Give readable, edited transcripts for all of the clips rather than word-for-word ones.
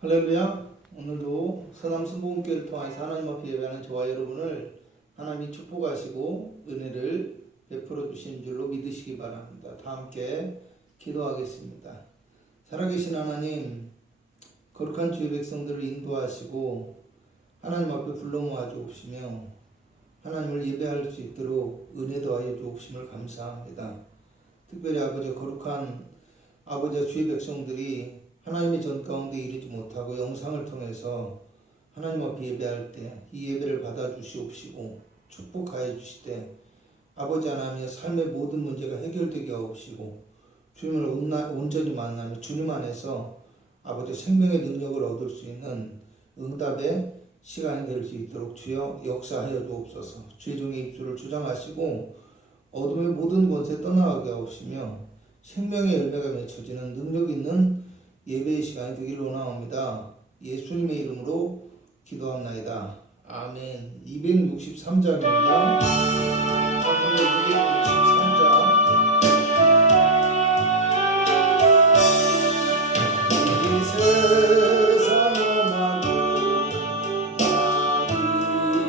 할렐루야. 오늘도 서남 순복음교회를 통해서 하나님 앞에 예배하는 저와 여러분을 하나님이 축복하시고 은혜를 베풀어 주신 줄로 믿으시기 바랍니다. 다 함께 기도하겠습니다. 살아계신 하나님, 거룩한 주의 백성들을 인도하시고 하나님 앞에 불러 모아 주옵시며 하나님을 예배할 수 있도록 은혜 더하여 주옵심을 감사합니다. 특별히 아버지, 거룩한 아버지 주의 백성들이 하나님의 전 가운데 이르지 못하고 영상을 통해서 하나님 앞에 예배할 때 이 예배를 받아 주시옵시고 축복하여 주시되 아버지 하나님의 삶의 모든 문제가 해결되게 하옵시고 주님을 온전히 만나며 주님 안에서 아버지 생명의 능력을 얻을 수 있는 응답의 시간이 될 수 있도록 주여 역사하여 주옵소서. 주의 종의 입술을 주장하시고 어둠의 모든 권세 떠나가게 하옵시며 생명의 열매가 맺혀지는 능력 있는 예배의 시간이 되길 원하옵니다. 예수님의 이름으로 기도합나이다. 아멘. 263장입니다. 263장. 이 세상 오만도 나를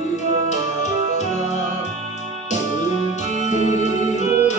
일어나거나 들기로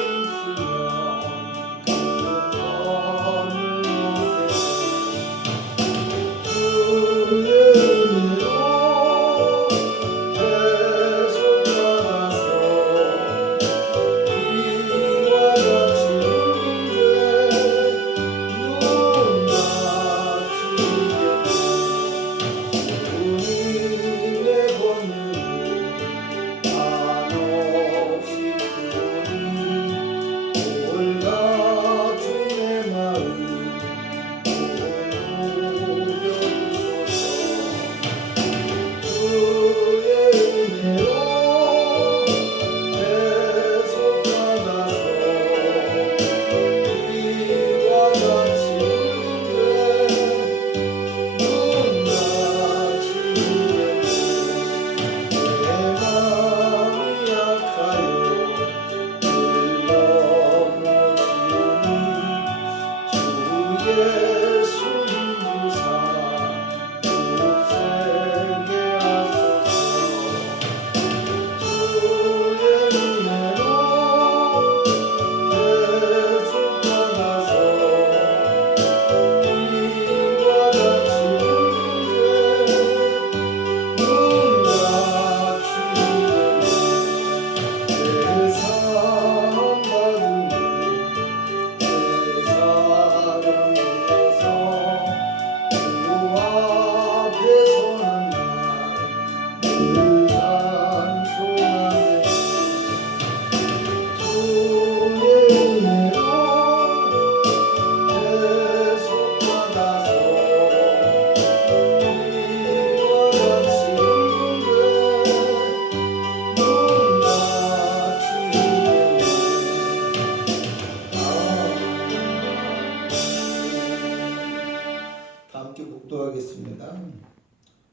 있으면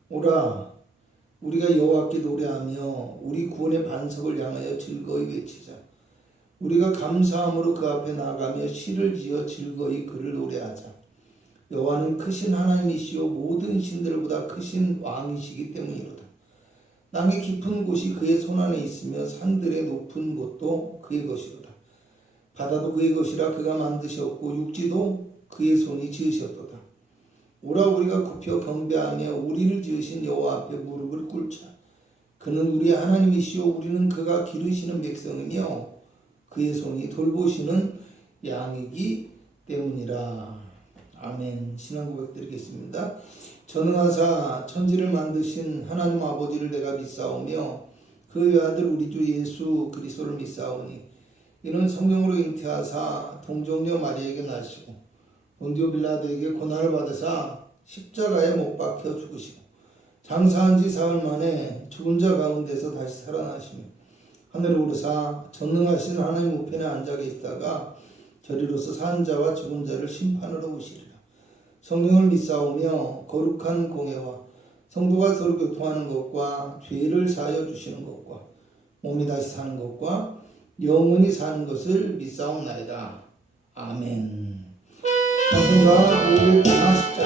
오라 우리가 여호와께 노래하며 우리 구원의 반석을 향하여 즐거이 외치자. 우리가 감사함으로 그 앞에 나가며 시를 지어 즐거이 그를 노래하자. 여호와는 크신 하나님이시오 모든 신들보다 크신 왕이시기 때문이로다. 땅의 깊은 곳이 그의 손안에 있으며 산들의 높은 곳도 그의 것이로다. 바다도 그의 것이라 그가 만드셨고 육지도 그의 손이 지으셨도다. 오라 우리가 굽혀 경배하며 우리를 지으신 여호와 앞에 무릎을 꿇자. 그는 우리의 하나님이시오 우리는 그가 기르시는 백성이며 그의 손이 돌보시는 양이기 때문이라. 아멘. 신앙 고백 드리겠습니다. 전능하사 천지를 만드신 하나님 아버지를 내가 믿사오며 그의 아들 우리 주 예수 그리스도를 믿사오니 이는 성령으로 잉태하사 동정녀 마리아에게 나시고 본디오 빌라도에게 고난을 받으사 십자가에 못 박혀 죽으시고 장사한 지 사흘 만에 죽은 자 가운데서 다시 살아나시며 하늘에 오르사 전능하신 하나님 우편에 앉아 계시다가 저리로서 산 자와 죽은 자를 심판하러 오시리라. 성령을 믿사오며 거룩한 공예와 성도가 서로 교통하는 것과 죄를 사하여 주시는 것과 몸이 다시 사는 것과 영원히 사는 것을 믿사옵나이다. 아멘. 찬송가 540장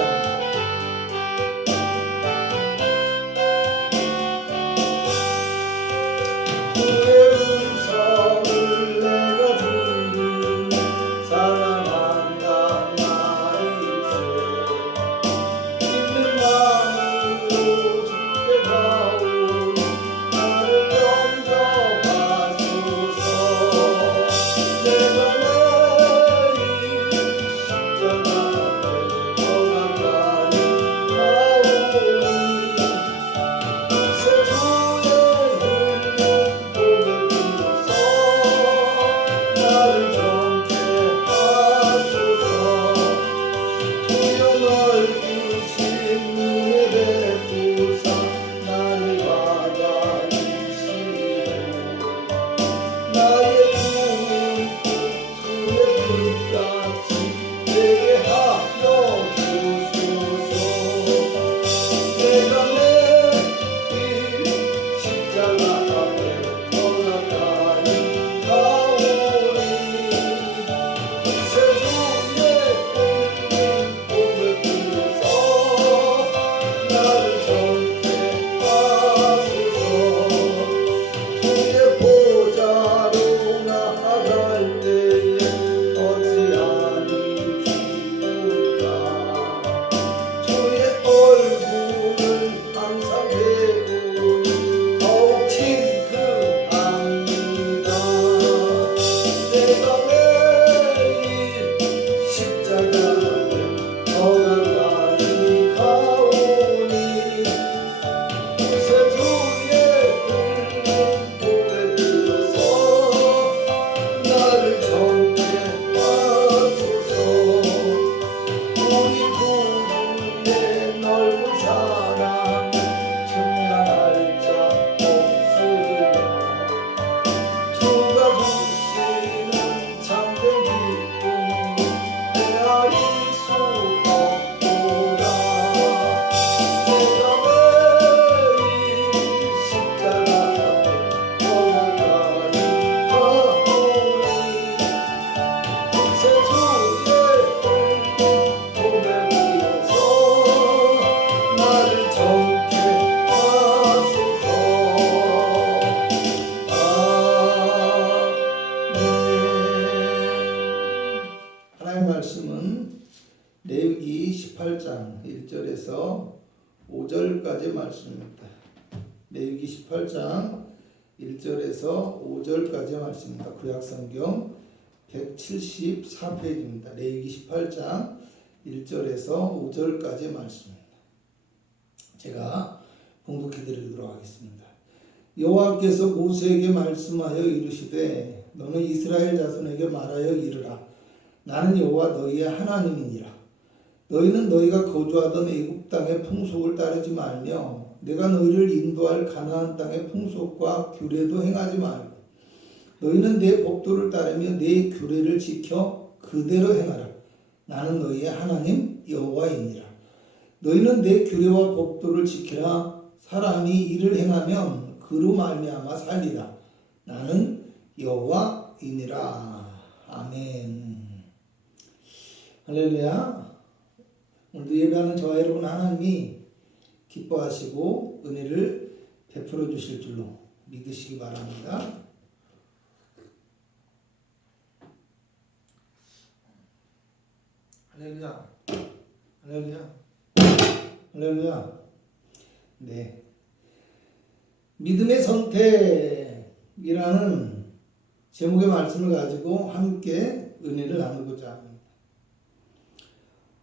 18장 1절에서 5절까지 말씀입니다. 레위기 18장 1절에서 5절까지 말씀입니다. 구약성경 174페이지입니다. 레위기 18장 1절에서 5절까지 말씀입니다. 제가 봉독해 드리도록 하겠습니다. 여호와께서 모세에게 말씀하여 이르시되 너는 이스라엘 자손에게 말하여 이르라. 나는 여호와 너희의 하나님이니라. 너희는 너희가 거주하던 애굽 땅의 풍속을 따르지 말며 내가 너희를 인도할 가나안 땅의 풍속과 규례도 행하지 말고 너희는 내 법도를 따르며 내 규례를 지켜 그대로 행하라. 나는 너희의 하나님 여호와이니라. 너희는 내 규례와 법도를 지키라. 사람이 이를 행하면 그로 말미암아 살리라. 나는 여호와이니라. 아멘. 할렐루야. 오늘도 예배하는 저와 여러분 하나님이 기뻐하시고 은혜를 베풀어 주실 줄로 믿으시기 바랍니다. 할렐루야. 할렐루야. 할렐루야. 네. 믿음의 선택이라는 제목의 말씀을 가지고 함께 은혜를 나누고자 합니다.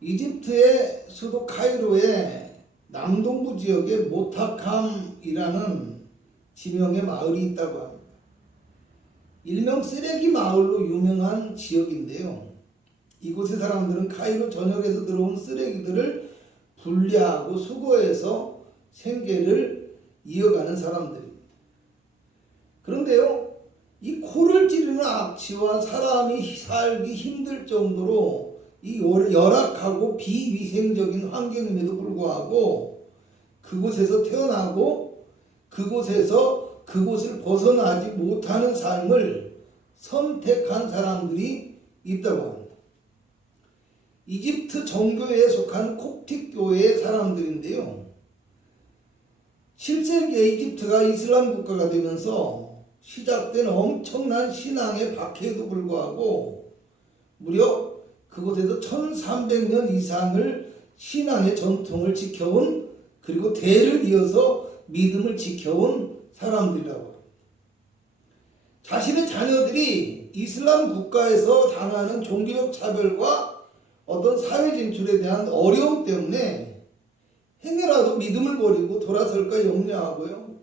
이집트의 수도 카이로의 남동부 지역에 모타캄이라는 지명의 마을이 있다고 합니다. 일명 쓰레기 마을로 유명한 지역인데요. 이곳의 사람들은 카이로 전역에서 들어온 쓰레기들을 분리하고 수거해서 생계를 이어가는 사람들입니다. 그런데요, 이 코를 찌르는 악취와 사람이 살기 힘들 정도로 이 열악하고 비위생적인 환경임에도 불구하고 그곳에서 태어나고 그곳을 벗어나지 못하는 삶을 선택한 사람들이 있다고 합니다. 이집트 정교회에 속한 콥틱 교회의 사람들인데요. 7세기에 이집트가 이슬람 국가가 되면서 시작된 엄청난 신앙의 박해에도 불구하고 무려 그곳에서 1300년 이상을 신앙의 전통을 지켜온 그리고 대를 이어서 믿음을 지켜온 사람들이라고 합니다. 자신의 자녀들이 이슬람 국가에서 당하는 종교적 차별과 어떤 사회 진출에 대한 어려움 때문에 행여라도 믿음을 버리고 돌아설까 염려하고요.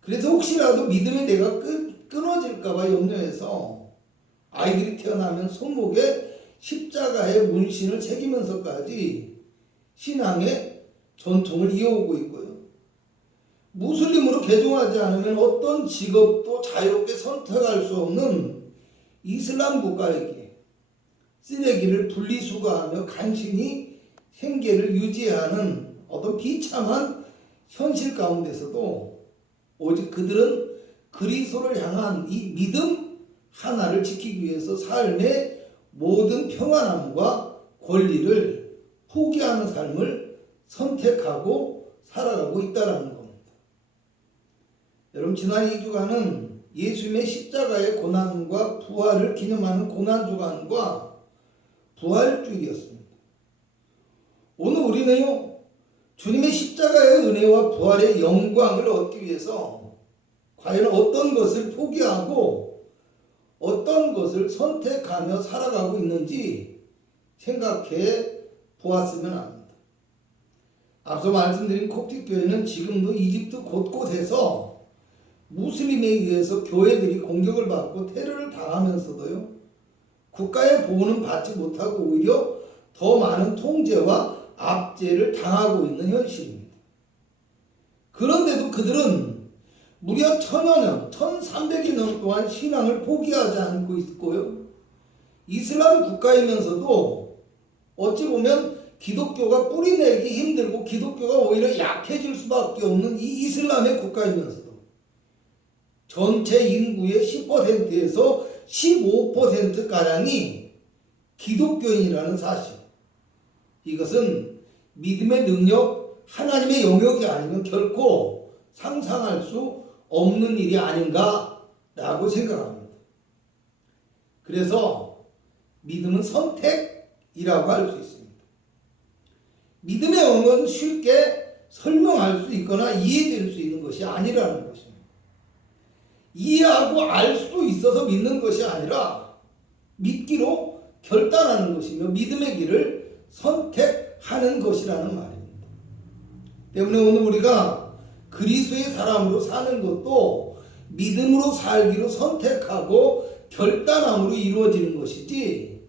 그래서 혹시라도 믿음의 대가 끊어질까봐 염려해서 아이들이 태어나면 손목에 십자가의 문신을 새기면서까지 신앙의 전통을 이어오고 있고요. 무슬림으로 개종하지 않으면 어떤 직업도 자유롭게 선택할 수 없는 이슬람 국가에게 쓰레기를 분리수거하며 간신히 생계를 유지하는 어떤 비참한 현실 가운데서도 오직 그들은 그리스도를 향한 이 믿음 하나를 지키기 위해서 삶의 모든 평안함과 권리를 포기하는 삶을 선택하고 살아가고 있다는 겁니다. 여러분, 지난 2주간은 예수님의 십자가의 고난과 부활을 기념하는 고난주간과 부활주일이었습니다. 오늘 우리는요, 주님의 십자가의 은혜와 부활의 영광을 얻기 위해서 과연 어떤 것을 포기하고 어떤 것을 선택하며 살아가고 있는지 생각해 보았으면 합니다. 앞서 말씀드린 콥틱 교회는 지금도 이집트 곳곳에서 무슬림에 의해서 교회들이 공격을 받고 테러를 당하면서도요, 국가의 보호는 받지 못하고 오히려 더 많은 통제와 압제를 당하고 있는 현실입니다. 그런데도 그들은 무려 1000여 년, 1300여 년 동안 신앙을 포기하지 않고 있고요. 이슬람 국가이면서도 어찌 보면 기독교가 뿌리내기 힘들고 기독교가 오히려 약해질 수밖에 없는 이 이슬람의 국가이면서도 전체 인구의 10%에서 15%가량이 기독교인이라는 사실. 이것은 믿음의 능력, 하나님의 영역이 아니면 결코 상상할 수 없는 일이 아닌가라고 생각합니다. 그래서 믿음은 선택이라고 할 수 있습니다. 믿음의 언어는 쉽게 설명할 수 있거나 이해될 수 있는 것이 아니라는 것입니다. 이해하고 알 수도 있어서 믿는 것이 아니라 믿기로 결단하는 것이며 믿음의 길을 선택하는 것이라는 말입니다. 때문에 오늘 우리가 그리스도의 사람으로 사는 것도 믿음으로 살기로 선택하고 결단함으로 이루어지는 것이지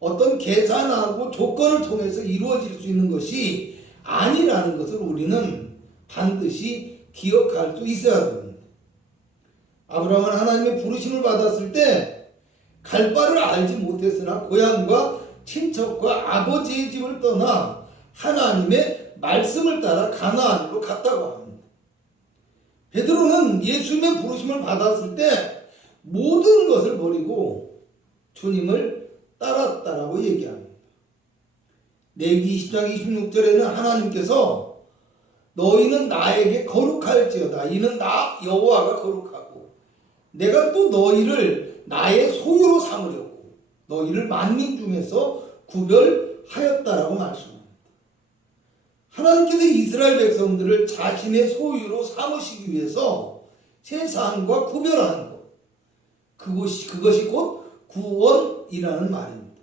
어떤 계산하고 조건을 통해서 이루어질 수 있는 것이 아니라는 것을 우리는 반드시 기억할 수 있어야 됩니다. 아브라함은 하나님의 부르심을 받았을 때 갈 바를 알지 못했으나 고향과 친척과 아버지의 집을 떠나 하나님의 말씀을 따라 가나안으로 갔다고 합니다. 베드로는 예수님의 부르심을 받았을 때 모든 것을 버리고 주님을 따랐다라고 얘기합니다. 레위기 20장 26절에는 하나님께서 너희는 나에게 거룩할지어다. 이는 나 여호와가 거룩하고 내가 또 너희를 나의 소유로 삼으려고 너희를 만민 중에서 구별하였다라고 말씀합니다. 하나님께서 이스라엘 백성들을 자신의 소유로 삼으시기 위해서 세상과 구별하는 것, 그것이 곧 구원이라는 말입니다.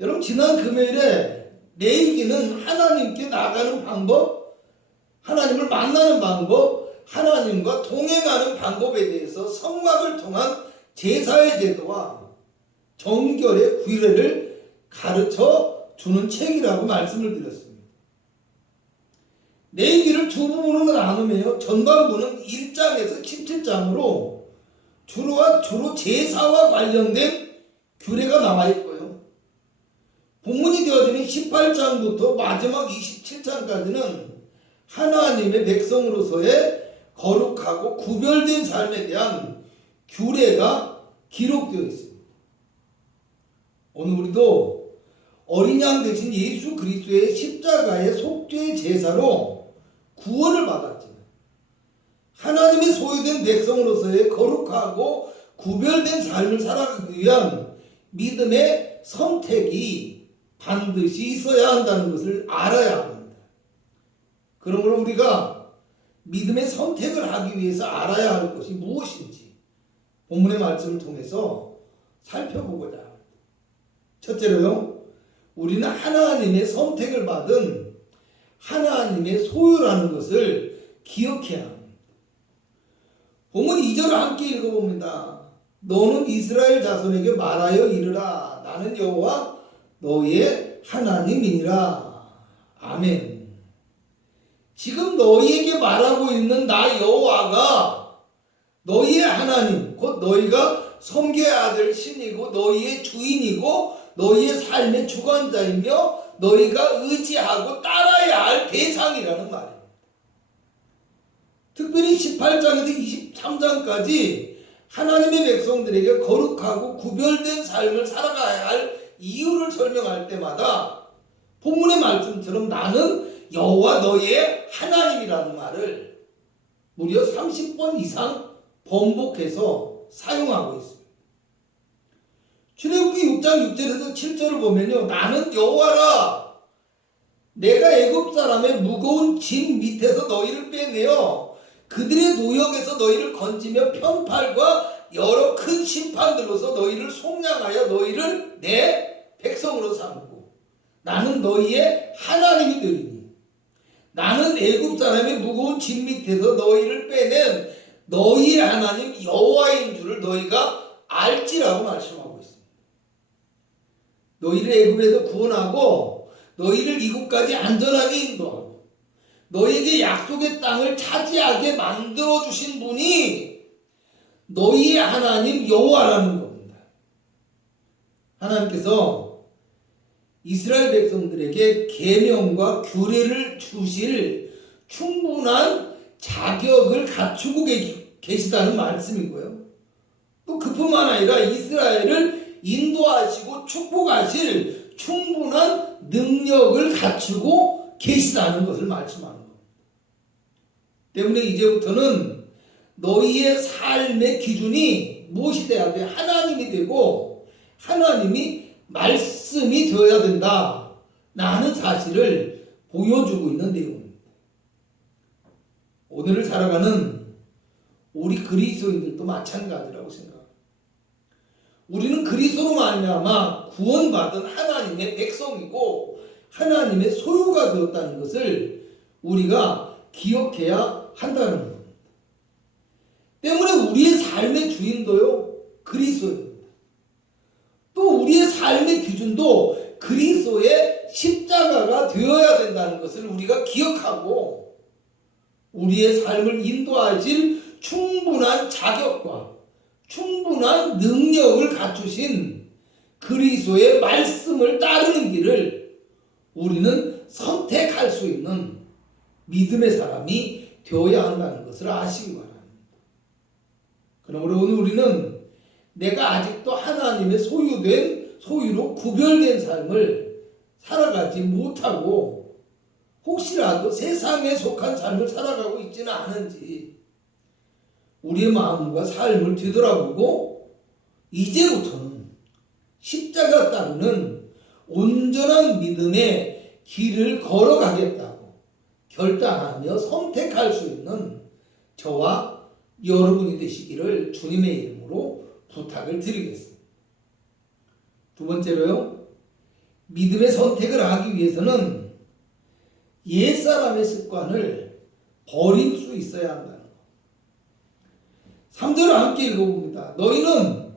여러분, 지난 금요일에 레위기는 하나님께 나가는 방법, 하나님을 만나는 방법, 하나님과 동행하는 방법에 대해서 성막을 통한 제사의 제도와 정결의 규례를 가르쳐 주는 책이라고 말씀을 드렸습니다. 레위기를 두 부분으로 나누며 전반부는 1장에서 17장으로 주로 제사와 관련된 규례가 나와 있고요. 본문이 되어지는 18장부터 마지막 27장까지는 하나님의 백성으로서의 거룩하고 구별된 삶에 대한 규례가 기록되어 있습니다. 오늘 우리도 어린 양 대신 예수 그리스도의 십자가의 속죄 제사로 구원을 받았지만 하나님의 소유된 백성으로서의 거룩하고 구별된 삶을 살아가기 위한 믿음의 선택이 반드시 있어야 한다는 것을 알아야 합니다. 그러므로 우리가 믿음의 선택을 하기 위해서 알아야 할 것이 무엇인지 본문의 말씀을 통해서 살펴보고자 합니다. 첫째로요, 우리는 하나님의 선택을 받은 하나님의 소유라는 것을 기억해야 합니다. 본문 2절을 함께 읽어봅니다. 너는 이스라엘 자손에게 말하여 이르라. 나는 여호와 너희의 하나님이니라. 아멘. 지금 너희에게 말하고 있는 나 여호와가 너희의 하나님, 곧 너희가 섬겨야 될 신이고 너희의 주인이고 너희의 삶의 주관자이며 너희가 의지하고 따라야 할 대상이라는 말입니다. 특별히 18장에서 23장까지 하나님의 백성들에게 거룩하고 구별된 삶을 살아가야 할 이유를 설명할 때마다 본문의 말씀처럼 나는 여호와 너희의 하나님이라는 말을 무려 30번 이상 번복해서 사용하고 있습니다. 출애굽기 6장 6절에서 7절을 보면요, 나는 여호와라. 내가 애굽 사람의 무거운 짐 밑에서 너희를 빼내어 그들의 노역에서 너희를 건지며 편팔과 여러 큰 심판들로서 너희를 속량하여 너희를 내 백성으로 삼고 나는 너희의 하나님이 되리니 나는 애굽 사람의 무거운 짐 밑에서 너희를 빼낸 너희의 하나님 여호와인 줄을 너희가 알지라고 말씀하고 있습니다. 너희를 애굽에서 구원하고 너희를 이곳까지 안전하게 인도하고 너희에게 약속의 땅을 차지하게 만들어 주신 분이 너희의 하나님 여호와라는 겁니다. 하나님께서 이스라엘 백성들에게 계명과 규례를 주실 충분한 자격을 갖추고 계시다는 말씀이고요. 또 그뿐만 아니라 이스라엘을 인도하시고 축복하실 충분한 능력을 갖추고 계시다는 것을 말씀하는 겁니다. 때문에 이제부터는 너희의 삶의 기준이 무엇이 되어야 돼? 하나님이 되고 하나님이 말씀이 되어야 된다 나는 사실을 보여주고 있는 내용입니다. 오늘을 살아가는 우리 그리스도인들도 마찬가지라고 생각합니다. 우리는 그리스도로 말미암아 구원받은 하나님의 백성이고 하나님의 소유가 되었다는 것을 우리가 기억해야 한다는 겁니다. 때문에 우리의 삶의 주인도요 그리스도입니다. 또 우리의 삶의 기준도 그리스도의 십자가가 되어야 된다는 것을 우리가 기억하고 우리의 삶을 인도하실 충분한 자격과 충분한 능력을 갖추신 그리스도의 말씀을 따르는 길을 우리는 선택할 수 있는 믿음의 사람이 되어야 한다는 것을 아시기 바랍니다. 그러므로 오늘 우리는 내가 아직도 하나님의 소유로 구별된 삶을 살아가지 못하고 혹시라도 세상에 속한 삶을 살아가고 있지는 않은지 우리의 마음과 삶을 되돌아보고 이제부터는 십자가 따르는 온전한 믿음의 길을 걸어가겠다고 결단하며 선택할 수 있는 저와 여러분이 되시기를 주님의 이름으로 부탁을 드리겠습니다. 두 번째로요, 믿음의 선택을 하기 위해서는 옛사람의 습관을 버릴 수 있어야 한다는 것. 3절을 함께 읽어봅니다. 너희는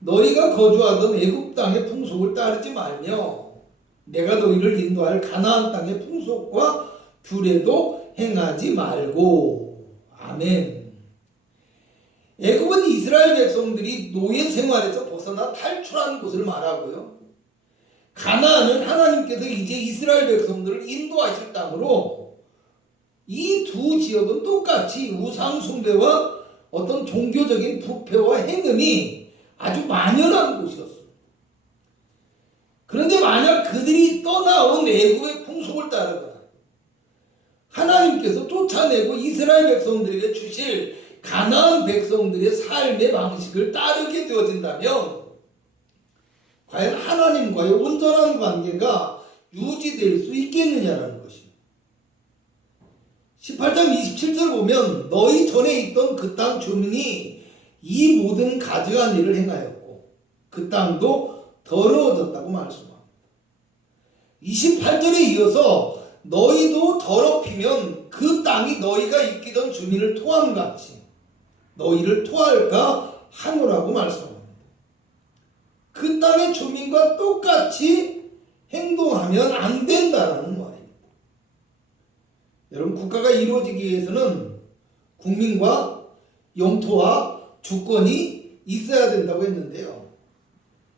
너희가 거주하던 애굽 땅의 풍속을 따르지 말며 내가 너희를 인도할 가나안 땅의 풍속과 규례도 행하지 말고. 아멘. 애굽은 이스라엘 백성들이 노예 생활에서 벗어나 탈출한 곳을 말하고요. 가나안은 하나님께서 이제 이스라엘 백성들을 인도하실 땅으로 이 두 지역은 똑같이 우상 숭배와 어떤 종교적인 부패와 행음이 아주 만연한 곳이었습니다. 그런데 만약 그들이 떠나온 애굽의 풍속을 따르거나 하나님께서 쫓아내고 이스라엘 백성들에게 주실 가나안 백성들의 삶의 방식을 따르게 되어진다면 과연 하나님과의 온전한 관계가 유지될 수 있겠느냐라는 것입니다. 18장 27절 보면 너희 전에 있던 그 땅 주민이 이 모든 가증한 일을 행하였고 그 땅도 더러워졌다고 말씀합니다. 28절에 이어서 너희도 더럽히면 그 땅이 너희가 이기던 주민을 토함같이 너희를 토할까 하노라고 말씀합니다. 그 땅의 주민과 똑같이 행동하면 안 된다는 말입니다. 여러분, 국가가 이루어지기 위해서는 국민과 영토와 주권이 있어야 된다고 했는데요.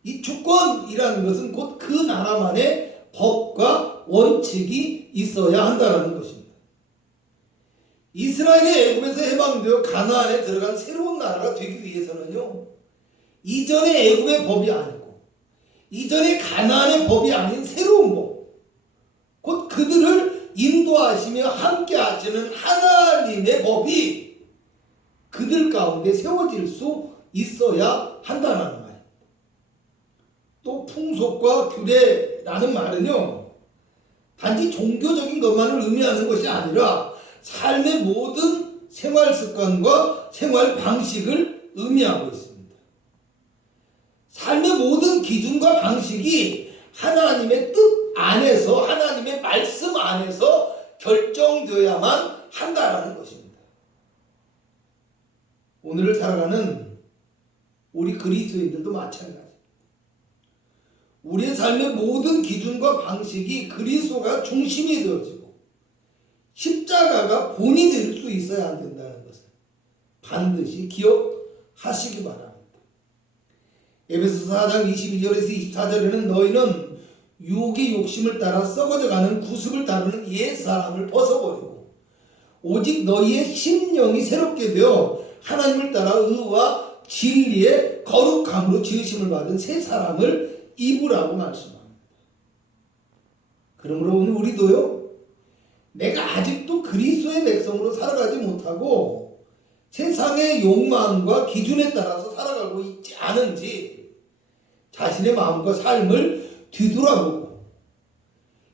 이 주권이라는 것은 곧 그 나라만의 법과 원칙이 있어야 한다는 것입니다. 이스라엘이 애굽에서 해방되어 가나안에 들어간 새로운 나라가 되기 위해서는요, 이전의 애굽의 법이 아니고 이전의 가나안의 법이 아닌 새로운 법, 곧 그들을 인도하시며 함께 하시는 하나님의 법이 그들 가운데 세워질 수 있어야 한다는 말. 또 풍속과 규례라는 말은요, 단지 종교적인 것만을 의미하는 것이 아니라 삶의 모든 생활 습관과 생활 방식을 의미하고 있습니다. 삶의 모든 기준과 방식이 하나님의 뜻 안에서, 하나님의 말씀 안에서 결정되어야만 한다라는 것입니다. 오늘을 살아가는 우리 그리스도인들도 마찬가지입니다. 우리의 삶의 모든 기준과 방식이 그리스도가 중심이 되어지고 십자가가 본이 될 수 있어야 된다는 것을 반드시 기억하시기 바랍니다. 에베소서 4장 22절에서 24절에는 너희는 유혹의 욕심을 따라 썩어져가는 구습을 다루는 옛사람을 벗어버리고 오직 너희의 심령이 새롭게 되어 하나님을 따라 의와 진리의 거룩함으로 지으심을 받은 새 사람을 입으라고 말씀합니다. 그러므로 오늘 우리도요, 내가 아직도 그리스도의 백성으로 살아가지 못하고 세상의 욕망과 기준에 따라서 살아가고 있지 않은지 자신의 마음과 삶을 뒤돌아보고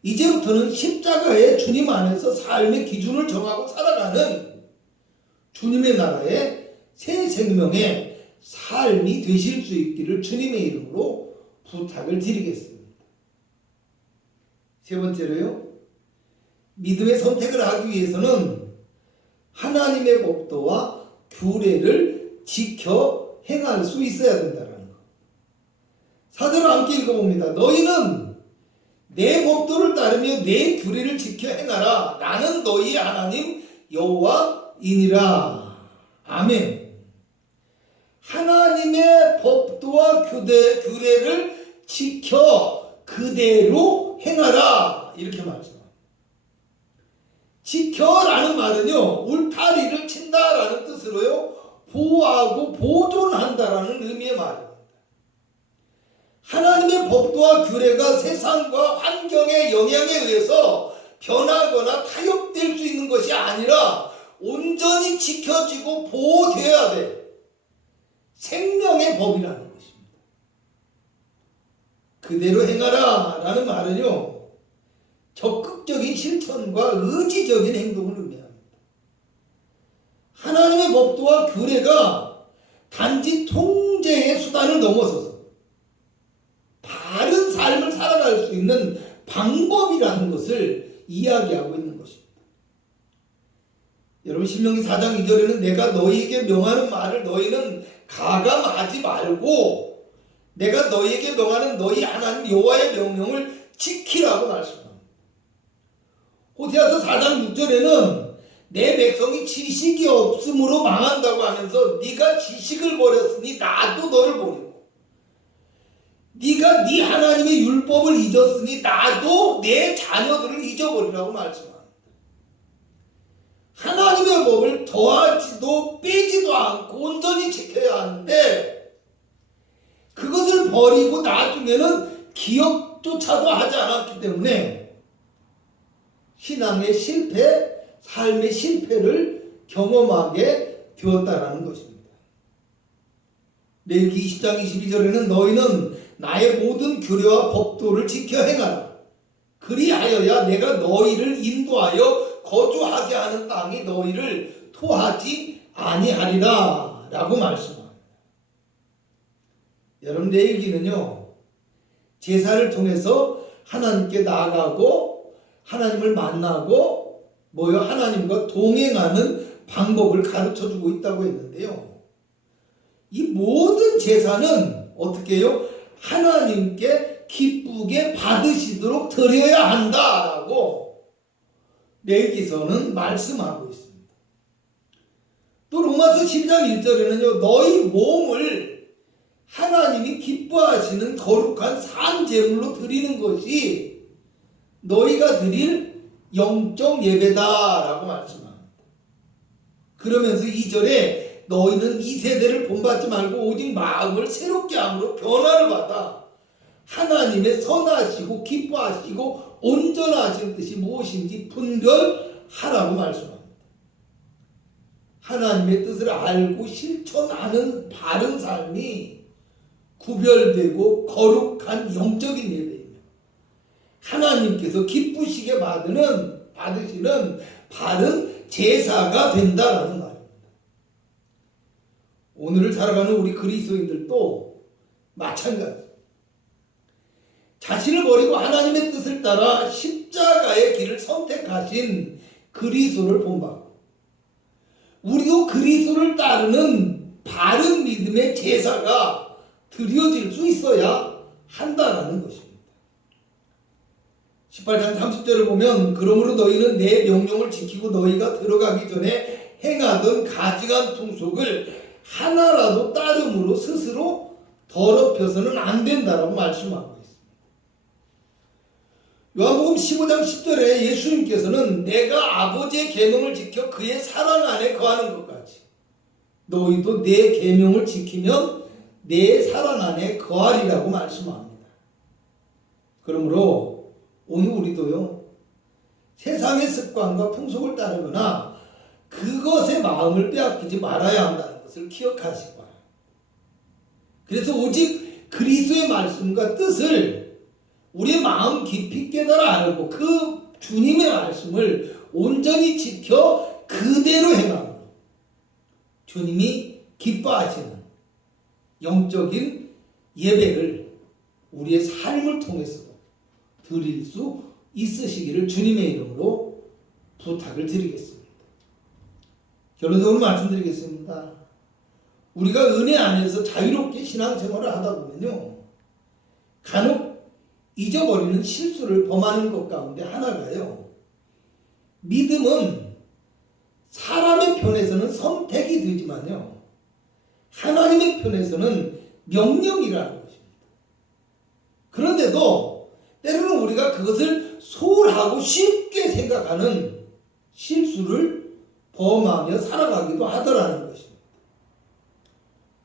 이제부터는 십자가의 주님 안에서 삶의 기준을 정하고 살아가는 주님의 나라의 새 생명의 삶이 되실 수 있기를 주님의 이름으로 부탁을 드리겠습니다. 세 번째로요, 믿음의 선택을 하기 위해서는 하나님의 법도와 규례를 지켜 행할 수 있어야 된다는 것. 4절을 함께 읽어봅니다. 너희는 내 법도를 따르며 내 규례를 지켜 행하라. 나는 너희 하나님 여호와이니라. 아멘. 하나님의 법도와 규례를 지켜 그대로 행하라. 이렇게 말씀합니다. 지켜라는 말은요, 울타리를 친다라는 뜻으로요, 보호하고 보존한다라는 의미의 말입니다. 하나님의 법도와 규례가 세상과 환경의 영향에 의해서 변하거나 타협될 수 있는 것이 아니라 온전히 지켜지고 보호되어야 될 생명의 법이라는 것입니다. 그대로 행하라 라는 말은요, 적극적인 실천과 의지적인 행동을 의미합니다. 하나님의 법도와 규례가 단지 통제의 수단을 넘어서서 바른 삶을 살아갈 수 있는 방법이라는 것을 이야기하고 있는 것입니다. 여러분, 신명기 4장 2절에는 내가 너희에게 명하는 말을 너희는 가감하지 말고 내가 너희에게 명하는 너희 하나님 여호와의 명령을 지키라고 말씀합니다. 호세아서 4장 6절에는 내 백성이 지식이 없음으로 망한다고 하면서 네가 지식을 버렸으니 나도 너를 버리고 네가 네 하나님의 율법을 잊었으니 나도 내 자녀들을 잊어버리라고 말씀합니다. 하나님의 법을 더하지도 빼지도 않고 온전히 지켜야 하는데 그것을 버리고 나중에는 기억조차도 하지 않았기 때문에 신앙의 실패, 삶의 실패를 경험하게 되었다는 것입니다. 레위기 20장 22절에는 너희는 나의 모든 규례와 법도를 지켜 행하라. 그리하여야 내가 너희를 인도하여 거주하게 하는 땅이 너희를 토하지 아니하리라 라고 말씀합니다. 여러분, 레위기는요, 제사를 통해서 하나님께 나아가고 하나님을 만나고 하나님과 동행하는 방법을 가르쳐주고 있다고 했는데요, 이 모든 제사는 어떻게 해요? 하나님께 기쁘게 받으시도록 드려야 한다라고 레위기서는 말씀하고 있습니다. 또 로마서 12장 1절에는요, 너희 몸을 하나님이 기뻐하시는 거룩한 산 제물로 드리는 것이 너희가 드릴 영적 예배다라고 말씀합니다. 그러면서 2절에 너희는 이 세대를 본받지 말고 오직 마음을 새롭게 함으로 변화를 받아 하나님의 선하시고 기뻐하시고 온전하신 뜻이 무엇인지 분별하라고 말씀합니다. 하나님의 뜻을 알고 실천하는 바른 삶이 구별되고 거룩한 영적인 예배입니다. 하나님께서 기쁘시게 받으시는 바른 제사가 된다라는 말입니다. 오늘을 살아가는 우리 그리스도인들도 마찬가지. 자신을 버리고 하나님의 뜻을 따라 십자가의 길을 선택하신 그리스도를 본받고 우리도 그리스도를 따르는 바른 믿음의 제사가 드려질 수 있어야 한다라는 것입니다. 18장 30절을 보면 그러므로 너희는 내 명령을 지키고 너희가 들어가기 전에 행하던 가증한 풍속을 하나라도 따름으로 스스로 더럽혀서는 안 된다라고 말씀하고 있습니다. 요한복음 15장 10절에 예수님께서는 내가 아버지의 계명을 지켜 그의 사랑 안에 거하는 것 같이 너희도 내 계명을 지키면 내 사랑 안에 거하리라고 말씀합니다. 그러므로 오늘 우리도요, 세상의 습관과 풍속을 따르거나 그것의 마음을 빼앗기지 말아야 한다는 것을 기억하시기 바랍니다. 그래서 오직 그리스도의 말씀과 뜻을 우리의 마음 깊이 깨달아 알고 그 주님의 말씀을 온전히 지켜 그대로 행함으로 주님이 기뻐하시는 영적인 예배를 우리의 삶을 통해서도 드릴 수 있으시기를 주님의 이름으로 부탁을 드리겠습니다. 결론적으로 말씀드리겠습니다. 우리가 은혜 안에서 자유롭게 신앙생활을 하다 보면요, 간혹 잊어버리는 실수를 범하는 것 가운데 하나가요, 믿음은 사람의 편에서는 선택이 되지만요, 하나님의 편에서는 명령이라는 것입니다. 그런데도 때로는 우리가 그것을 소홀하고 쉽게 생각하는 실수를 범하며 살아가기도 하더라는 것입니다.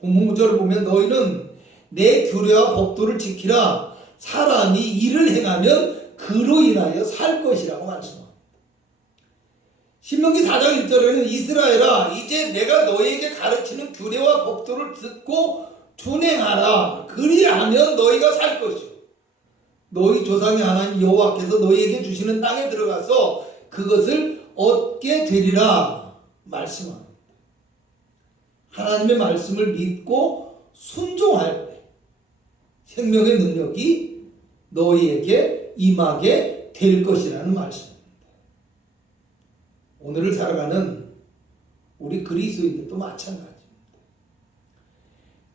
본문 구절을 보면 너희는 내 규례와 법도를 지키라. 사람이 이를 행하면 그로 인하여 살 것이라고 말씀합니다. 신명기 4장 1절에는 이스라엘아 이제 내가 너희에게 가르치는 규례와 법도를 듣고 준행하라. 그리하면 너희가 살 것이요 너희 조상의 하나님 여호와께서 너희에게 주시는 땅에 들어가서 그것을 얻게 되리라 말씀합니다. 하나님의 말씀을 믿고 순종할 때 생명의 능력이 너희에게 임하게 될 것이라는 말씀입니다. 오늘을 살아가는 우리 그리스도인들도 마찬가지입니다.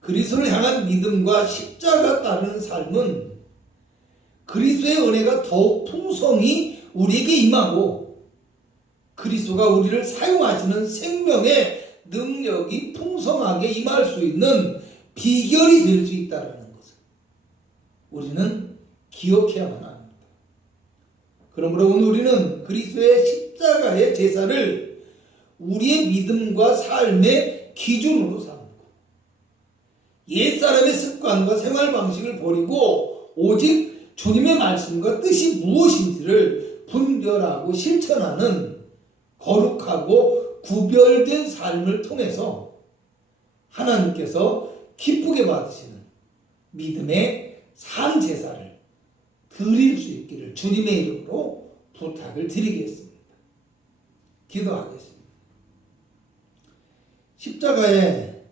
그리스도를 향한 믿음과 십자가 따르는 삶은 그리스도의 은혜가 더욱 풍성히 우리에게 임하고 그리스도가 우리를 사용하시는 생명의 능력이 풍성하게 임할 수 있는 비결이 될 수 있다는 것을 우리는 기억해야만 합니다. 그러므로 오늘 우리는 그리스도의 십자가의 제사를 우리의 믿음과 삶의 기준으로 삼고 옛사람의 습관과 생활 방식을 버리고 오직 주님의 말씀과 뜻이 무엇인지를 분별하고 실천하는 거룩하고 구별된 삶을 통해서 하나님께서 기쁘게 받으시는 믿음의 산 제사를 드릴 수 있기를 주님의 이름으로 부탁을 드리겠습니다. 기도하겠습니다. 십자가의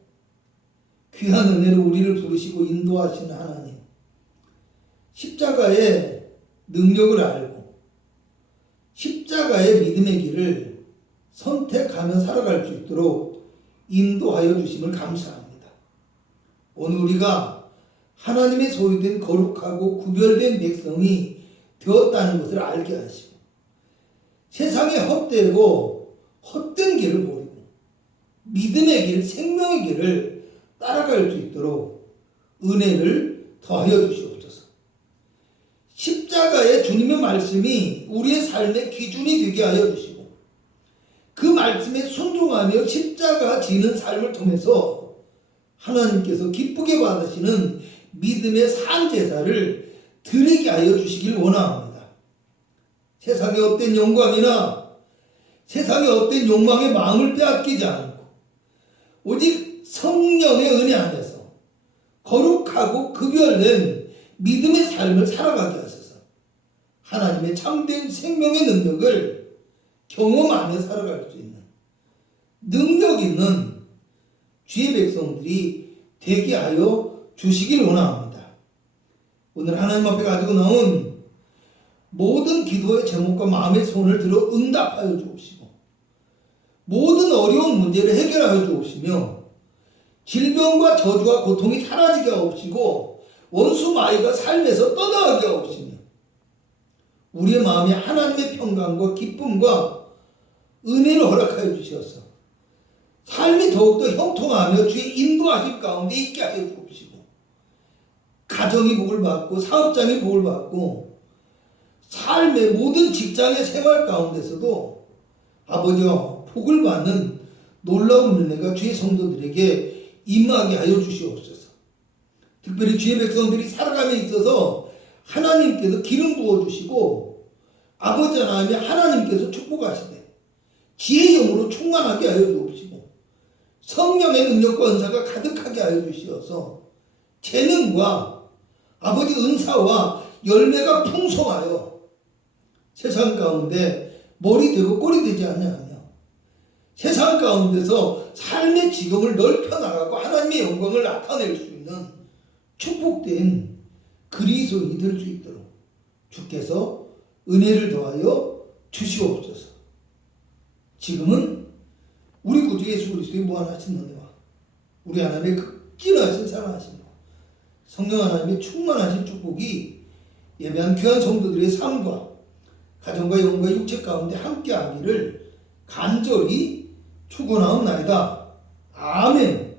귀한 은혜로 우리를 부르시고 인도하시는 하나님, 십자가의 능력을 알고 십자가의 믿음의 길을 선택하며 살아갈 수 있도록 인도하여 주심을 감사합니다. 오늘 우리가 하나님의 소유된 거룩하고 구별된 백성이 되었다는 것을 알게 하시고 세상의 헛되고 헛된 길을 버리고 믿음의 길, 생명의 길을 따라갈 수 있도록 은혜를 더하여 주시옵소서. 십자가의 주님의 말씀이 우리의 삶의 기준이 되게 하여 주시고 그 말씀에 순종하며 십자가 지는 삶을 통해서 하나님께서 기쁘게 받으시는 믿음의 산 제사를 드리게 하여 주시길 원합니다. 세상의 어떤 영광이나 세상의 어떤 욕망의 마음을 빼앗기지 않고 오직 성령의 은혜 안에서 거룩하고 구별된 믿음의 삶을 살아가게 하소서. 하나님의 참된 생명의 능력을 경험하며 살아갈 수 있는 능력 있는 주의 백성들이 되게 하여 주시길 원합니다. 오늘 하나님 앞에 가지고 나온 모든 기도의 제목과 마음의 소원을 들어 응답하여 주옵시고 모든 어려운 문제를 해결하여 주옵시며 질병과 저주와 고통이 사라지게 하옵시고 원수 마귀가 삶에서 떠나가게 하옵시며 우리의 마음에 하나님의 평강과 기쁨과 은혜를 허락하여 주셔서 삶이 더욱더 형통하며 주의 인도하심 가운데 있게 하여 주옵시고 가정이 복을 받고 사업장이 복을 받고 삶의 모든 직장의 생활 가운데서도 아버지와 복을 받는 놀라운 은혜가 주의 성도들에게 임하게 하여 주시옵소서. 특별히 주의 백성들이 살아감에 있어서 하나님께서 기름 부어주시고 아버지 하나님이 하나님께서 축복하시되 지혜의 영으로 충만하게 하여 주옵시고 성령의 능력과 은사가 가득하게 하여 주시어서 재능과 아버지 은사와 열매가 풍성하여 세상 가운데 머리 되고 꼬리 되지 않냐하며 세상 가운데서 삶의 지경을 넓혀 나가고 하나님의 영광을 나타낼 수 있는 축복된 그리스도인이 될 수 있도록 주께서 은혜를 더하여 주시옵소서. 지금은 우리 구주 예수 그리스도의 무한하신 은혜와 우리 하나님의 극진하신 사랑하심과 성령 하나님의 충만하신 축복이 예배한 귀한 성도들의 삶과 가정과 영과 육체 가운데 함께하기를 간절히 축원하옵나이다. 아멘.